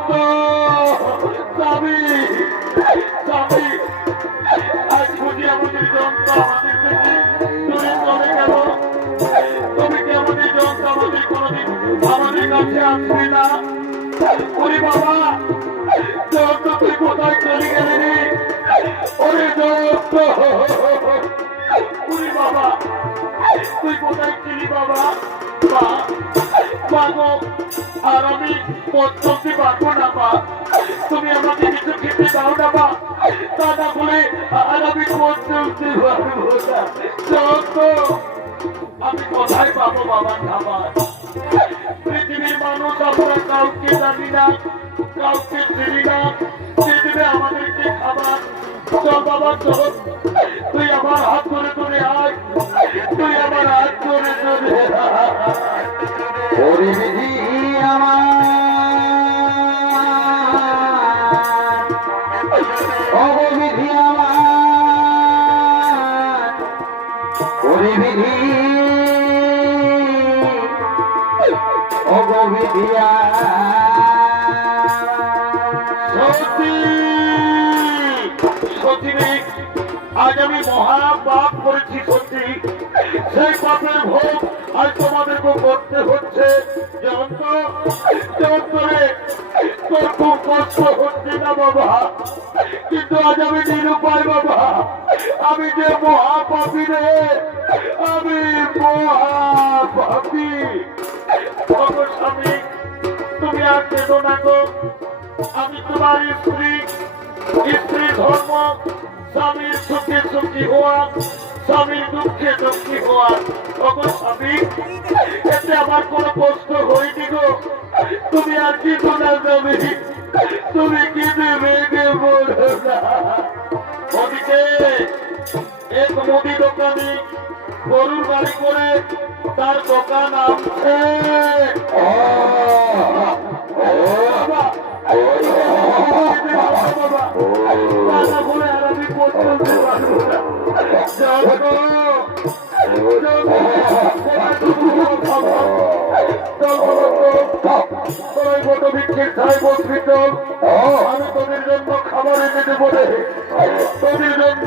যন্ত্র স্বামী স্বামী আজ বুঝি আমাদের যন্ত্র আমাদের থেকে দূরে চলে গেল তুমি কি আমাদের যন্ত্র আমাদের কোনোদিন আমাদের কাছে আসবে না ওরে বাবা যন্ত্র তুই কোথায় চলে গেলে রে ওরে যন্ত্র ওরে বাবা তুই কোথায় ছিলি বাবা মা আর আমি পথ চলতে না মা তুমি আমাকে কিছু খেতে দাও না মা তা না বলে, আর আমি পথ চলতে যত আমি কোথায় পাবো বাবা খাবার পৃথিবীর মানুষ আমরা কাউকে জানি না, কাউকে চিনি না। দেবে আমাদেরকে খাবার। চল বাবা, চল। তুই আমার হাত ধরে আজ আমি নিরুপায় বাবা। আমি যে মহা পাপি রে, আমি মহা পাপি ওগো স্বামী, তুমি আর কেঁদো না গো। আমি তোমার স্ত্রী স্ত্রী ধর্ম, স্বামীর সুখে সুখী হওয়া, স্বামীর দুঃখে দুঃখী হওয়া। তখন স্বামী, এতে আমার কোনো কষ্ট হয়নি গো। তুমি আর কি যাবে তুমি কি দেবে গে না? ওদিকে এক মুদি দোকানি গরুর গাড়ি করে তার দোকান আছে বাবা, তোরাই ভিক্ষির খাই বসবি চল। আমি তোদের জন্য খাবার এনে দেবো তোদের জন্য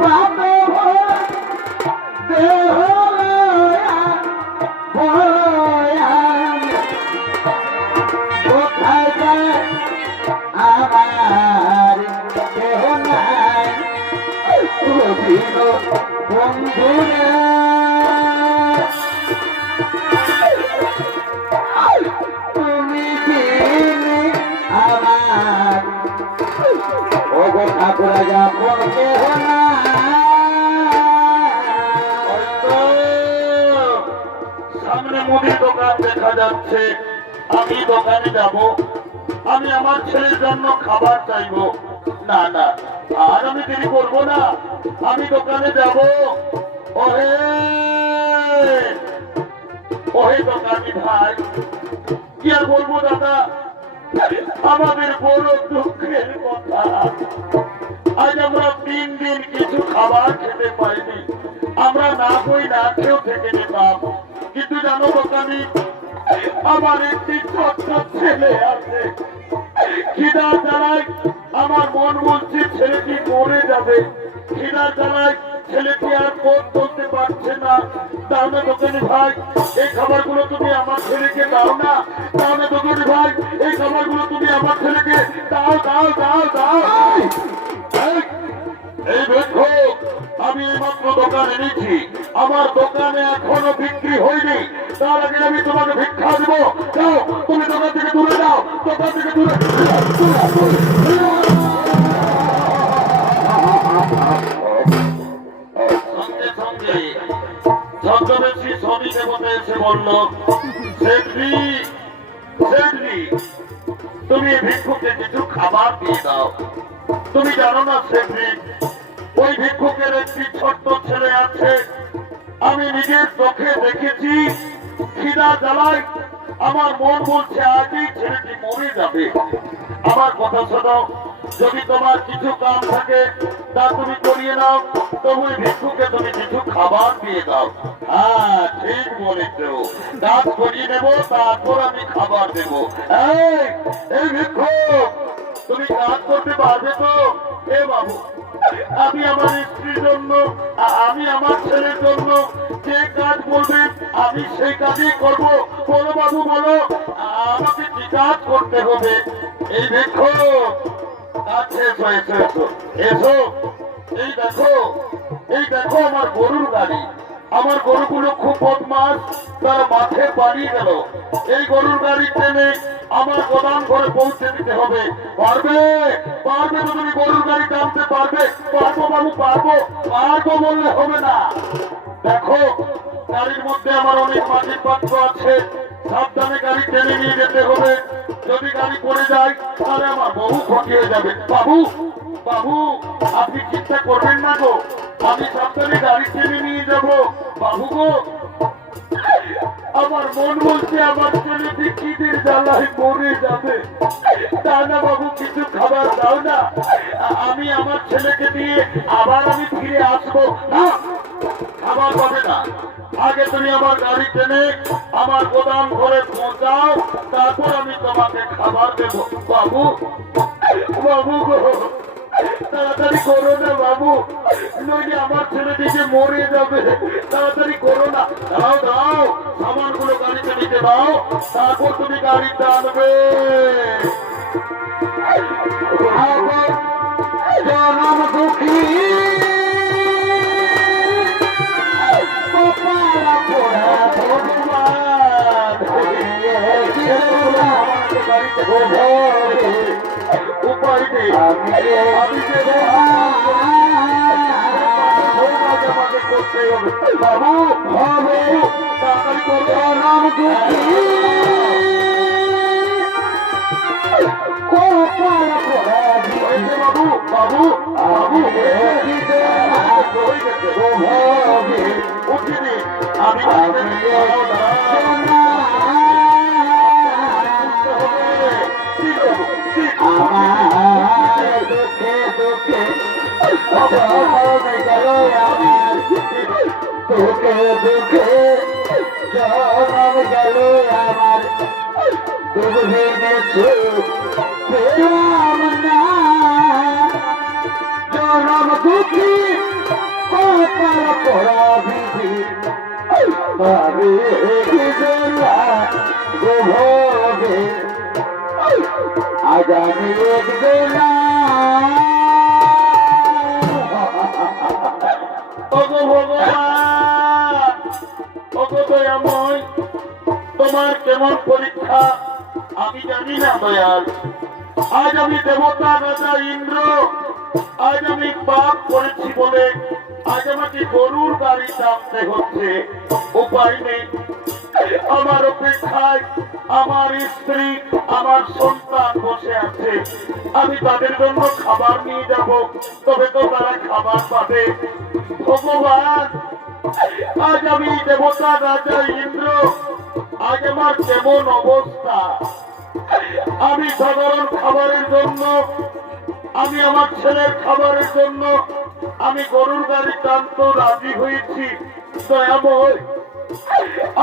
পাপে যাচ্ছে আমি দোকানে যাব, আমি আমার ছেলের জন্য খাবার চাইব। না না, আর আমি দেরি করব না, আমি দোকানে যাব। ওহে ওহে দোকানি ভাই, কি আর বলব দাদা? আমাদের বড় দুঃখের কথা। আজ আমরা তিন দিন কিছু খাবার খেতে পাইনি। আমরা না বই না খেয়েও থেকে যেতাম কিন্তু জানো দোকানি আমার একটি ছোট্ট ছেলে আছে। খিদা জ্বালায় আমার মন বলছে ছেলেটি মরে যাবে। খিদা জ্বালায় ছেলেটি আর পথ চলতে পারছে না। তাহলে দোকানি ভাই এই খাবারগুলো তুমি আমার ছেলেকে দাও না? তাহলে দোকানি ভাই এই খাবারগুলো তুমি আমার ছেলেকে দাও দাও দাও দাও। এই, দেখো আমি এইমাত্র দোকান এনেছি। আমার দোকানে এখনও বিক্রি হয়নি। তার আগে আমি তোমাকে ভিক্ষা দেবো। যাও তুমি দোকান থেকে দূরে যাও। দোকান থেকে দূরে তুমি ভিক্ষুকে কিছু খাবার দিয়ে দাও। তুমি জানো না ওই ভিক্ষুকের একটি ছোট্ট ছেলে আছে। আমি নিজের চোখে দেখেছি। খিদা জ্বালায় আমার মন বলছে, আজই ছেলেটি মরে যাবে। আমার কথা শোনো, যদি তোমার কিছু কাম থাকে, তা তুমি করিয়ে নাও। তবু ভিক্ষুকে তুমি কিছু খাবার দিয়ে দাও। হ্যাঁ ঠিক বলেছ। কাজ করিয়ে নেব, তারপর আমি খাবার দেব। এই ভিক্ষুক, তুমি কাজ করতে পারবে তো? এ বাবু। আমি আমার স্ত্রীর জন্য আমি আমার ছেলের জন্য যে কাজ বলবেন আমি সেই কাজই করব। বলো বাবু, বলো আমাকে কি কাজ করতে হবে? এই দেখো এসো এসো এসো। এসো। এই দেখো এই দেখো আমার গরুর গাড়ি। আমার গরুগুলো খুব বদমাস তারা মাঠে পালিয়ে গেল। এই গরুর গাড়ি ট্রেনে আমার গোদাম ঘরে পৌঁছে দিতে হবে। পারবে? পারবে তো তুমি গরুর গাড়ি টানতে পারবে? পারব বাবু, পারব। পারব বললে হবে না। দেখো, গাড়ির মধ্যে আমার অনেক মাটির পাত্র আছে। সাবধানে গাড়ি টেনে নিয়ে যেতে হবে। যদি গাড়ি পড়ে যায়, তাহলে আমার বহু ক্ষতি হয়ে যাবে। বাবু বাবু, আপনি চিন্তা করবেন না গো। আমি সাবধানে গাড়ি টেনে নিয়ে যাব। বাবু গো, আমার মন বলছে আমার ছেলেটি কিদের জ্বালায় মরে যাবে। তা না বাবু, কিছু খাবার দাও না। আমি আমার ছেলেকে দিয়ে আবার আমি ফিরে আসব। না, খাবার পাবে না। আগে তুমি আমার গাড়ি টেনে আমার গোদাম ঘরে পৌঁছাও, তারপর আমি তোমাকে খাবার দেব। বাবু বাবু গো। তাড়াতাড়ি করো না, বাবু। নইলে আমার ছেলেটিকে মরে যাবে। তাড়াতাড়ি করো না। দাও দাও। সামানগুলো গাড়িতে নিতে দাও। তারপর তুমি গাড়িতে আনবে জনম দুঃখী। পোড়া ভগবান উপায় নেই আমাকে করতে হবে আমি গেল আমার দুঃখে জনম গেল আমার। দুঃখে দেখো পেলাম না। জনম দুঃখী কপাল পড়া বিধি। ভাবে গেলা গোভোগে আগামী এক ওগো ভগবান, ওগো দয়াময়, তোমার কেমন পরীক্ষা? আমি জানি না দয়াল। আজ আমি দেবতা, রাজা, ইন্দ্র, আজ আমি পাপ করেছি বলে আজ আমাকে গরুর গাড়ি টানতে হচ্ছে। উপায় নেই। আমার অপেক্ষায় আমার স্ত্রী, আমার সন্তান বসে আছে। আমি তাদের জন্য খাবার নিয়ে যাব, তবে তো তারা খাবার পাবে। ভগবান, আজ আমি দেবতা রাজা ইন্দ্র, আজ আমার কেমন অবস্থা? আমি সাধারণ খাবারের জন্য, আমি আমার ছেলের খাবারের জন্য, আমি গরুর গাড়ি টানত রাজি হয়েছি। দয়াময়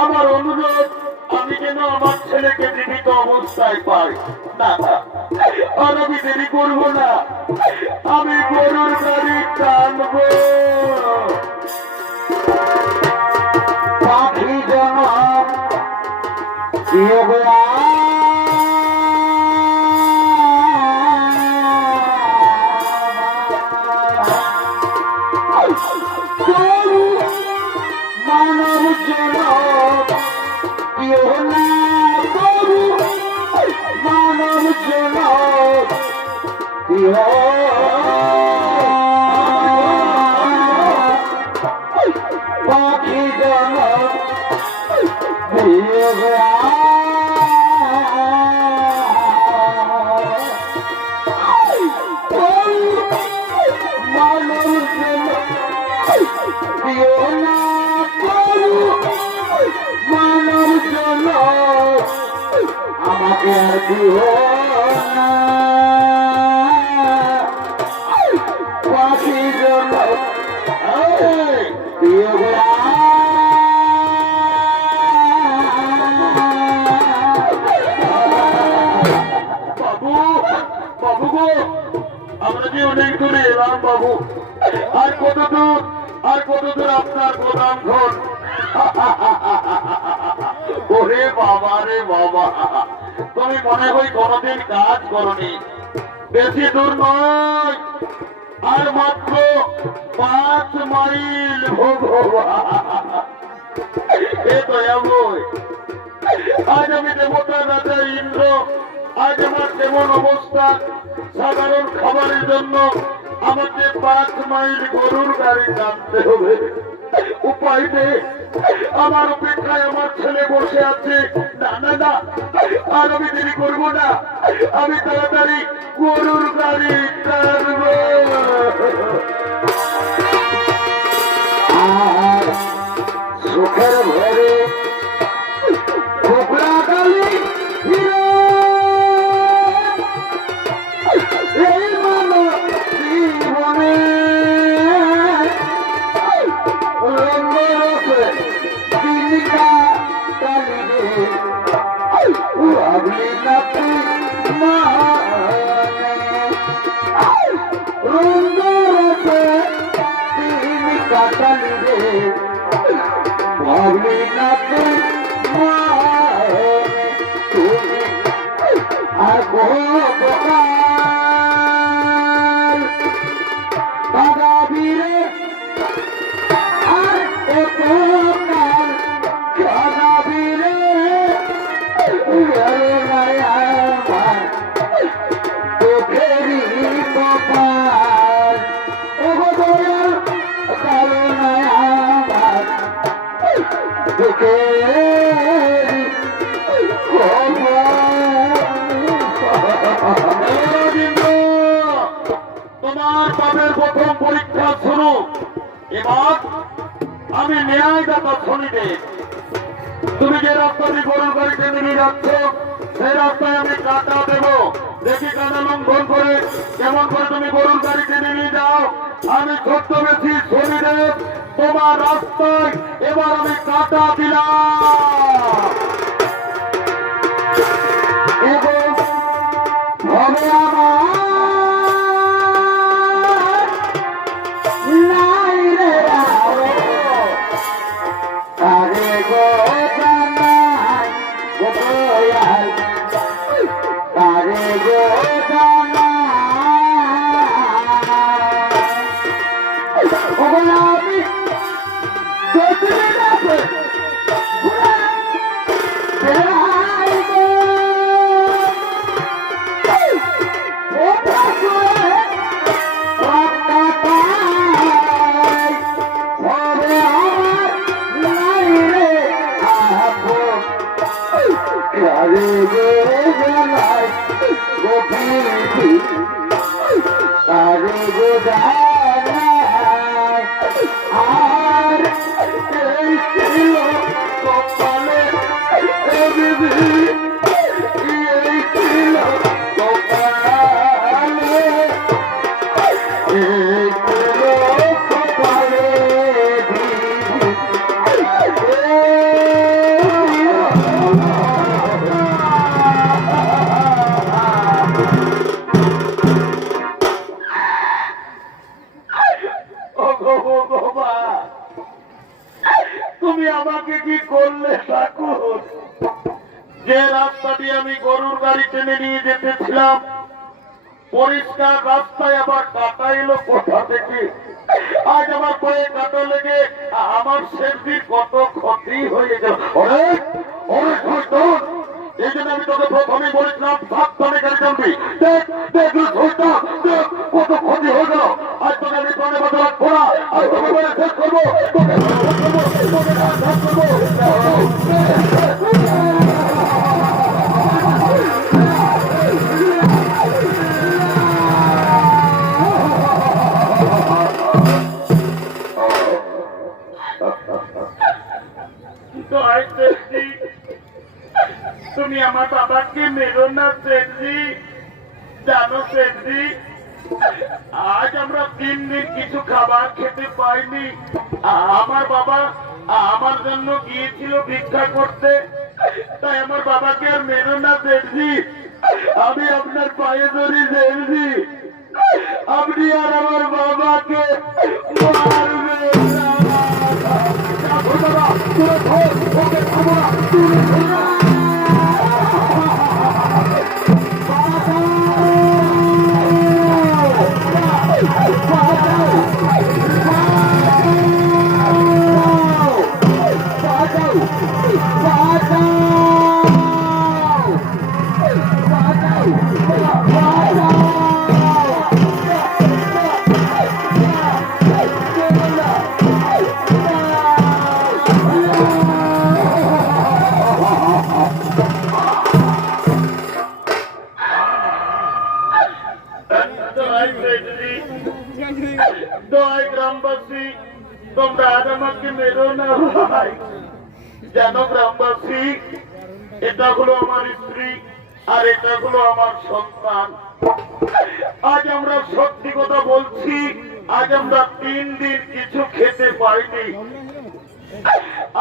আমার অনুরোধ আমি যেন আমার ছেলেকে জীবিত অবস্থায় পাই। আর আমি দেরি করব না। আমি গরুর গাড়ি টানবো। পাখি জন অনেক দূরে এলাম বাবু আর কত আর কত আপনার গোদাম ঘর ওরে বাবা, রে বাবা। তুমি মনে হয় কোনোদিন কাজ করনি। বেশি দূর নয়, আর মাত্র পাঁচ মাইল আজ আমি দেবতা রাজা ইন্দ্র, আজ আমার কেমন অবস্থা? সাধারণ খাবারের জন্য আমাকে পাঁচ মাইল গরুর গাড়ি টানতে হবে। উপায় নেই। আমার অপেক্ষায় আমার ছেলে বসে আছে। আর আমি দেরি করব না। আমি তাড়াতাড়ি গরুর গাড়ি টানবো। সুখের ভরে I'll be nothing. তোমার পাবের প্রথম পরীক্ষা শুরু এবার আমি ন্যায়দাতা শনিদেব তুমি যে রাস্তাটি গরুর গাড়িতে নিয়ে যাচ্ছ? সেই রাস্তায় আমি কাটা দেব দেখি কাটা লঙ্ঘন করে কেমন করে তুমি গরুর গাড়িতে নিয়ে যাও? আমি ছোট্ট বেশি শনিদেব তোমার রাস্তায় এবার আমি কাটা দিলাম। এবং হবে গাড়ি টেনে নিয়ে যেতেছিলাম। পরিষ্কার রাস্তায় আবার কাটা এলো কোথা থেকে? আজ আমার পায়ে কাটা লেগে আমার সেদিন কত ক্ষতি হয়ে গেল। ওরে শয়তান! এই জন্য আমি তোকে প্রথমে বলেছিলাম গাড়ি চালবি দেখ দেখ কত ক্ষতি হয়ে গেল আজ তোকে আমি প্রাণে বাঁচা রাখব আজ তোকে বলে শেষ করব। তোকে শেষ করব, তোকে শেষ করব। দয় তুমি আমার বাবাকে মেরো না শেঠজি জানো শেঠজি আজ আমরা তিন দিন কিছু খাবার খেতে পাইনি। আমার বাবা আমার জন্য গিয়েছিল ভিক্ষা করতে। তাই আমার বাবাকে আর মেরো না শেঠজি আমি আপনার পায়ে ধরি শেঠজি আপনি আর আমার বাবাকে মারবেন। ওকে থামো না,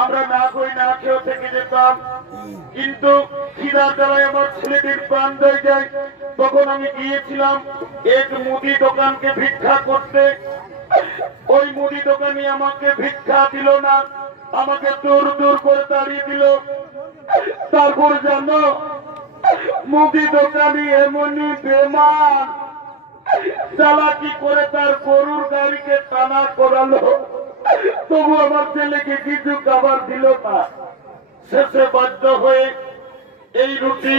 আমরা না কই না খেয়েও থেকে যেতাম। কিন্তু খিদার দ্বারায় আমার ছেলেটির প্রাণ যায়। তখন আমি গিয়েছিলাম এক মুদি দোকানকে ভিক্ষা করতে। ওই মুদি আমাকে ভিক্ষা দিল না, আমাকে দূর দূর করে তাড়িয়ে দিল। তারপর জানো মুদি দোকানি এমনই বেমান চালাকি করে তার গরুর গাড়িকে টানা করালো। তবু আমার ছেলেকে কিছু খাবার দিল না শেষে বাধ্য হয়ে এই রুটি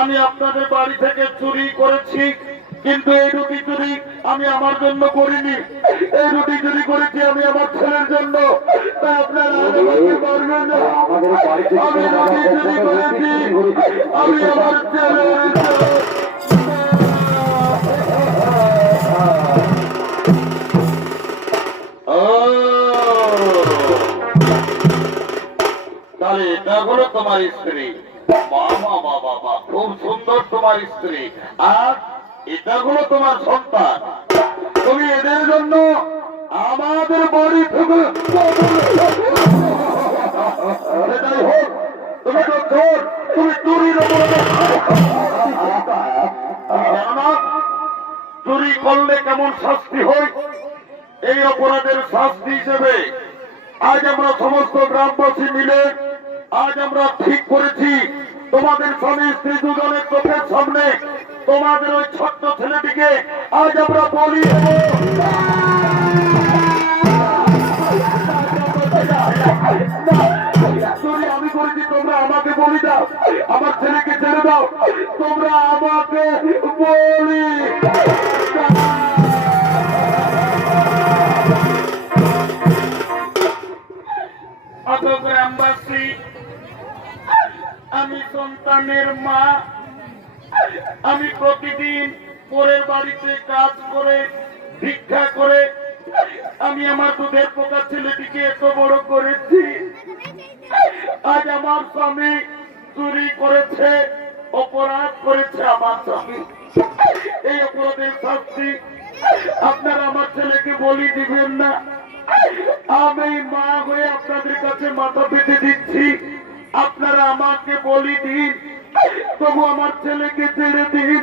আমি আপনাদের বাড়ি থেকে চুরি করেছি কিন্তু এই রুটি চুরি আমি আমার জন্য করিনি এই রুটি চুরি করেছি আমি আমার ছেলের জন্য আপনারা আর না। আমাদের বাড়ি থেকে আমি রুটি চুরি করেছি আমি আমার ছেলের জন্য। বাবা সুন্দর তোমার স্ত্রী। আর এটা হলো তোমার সন্তান। তুমি এদের জন্য আমাদের বাড়ি থেকে চোর চুরি করলে কেমন শাস্তি হয়? এই অপরাধের শাস্তি হিসেবে আজ আমরা সমস্ত গ্রামবাসী মিলে আজ আমরা ঠিক করেছি। তোমাদের স্বামী স্ত্রী দুজনের চোখের সামনে তোমাদের ওই ছোট্ট ছেলেটিকে আজ আমরা বলি আমাকে বলি দাও। আমার ছেলেকে ছেড়ে দাও। তোমরা আমাকে বলি বাড়িতে কাজ করে, ভিক্ষা করে, আমি আমার দুধের পোকা ছেলেটিকে এত বড় করেছি। আজ আমার স্বামী চুরি করেছে, অপরাধ করেছে আমার স্বামী। এই অপরাধের শাস্তি আপনারা আমার ছেলেকে বলি দিবেন না। আমি মা হয়ে আপনাদের কাছে মাথা পেতে দিচ্ছি। আপনারা আমাকে বলি দিন। তবু আমার ছেলেকে ছেড়ে দিন।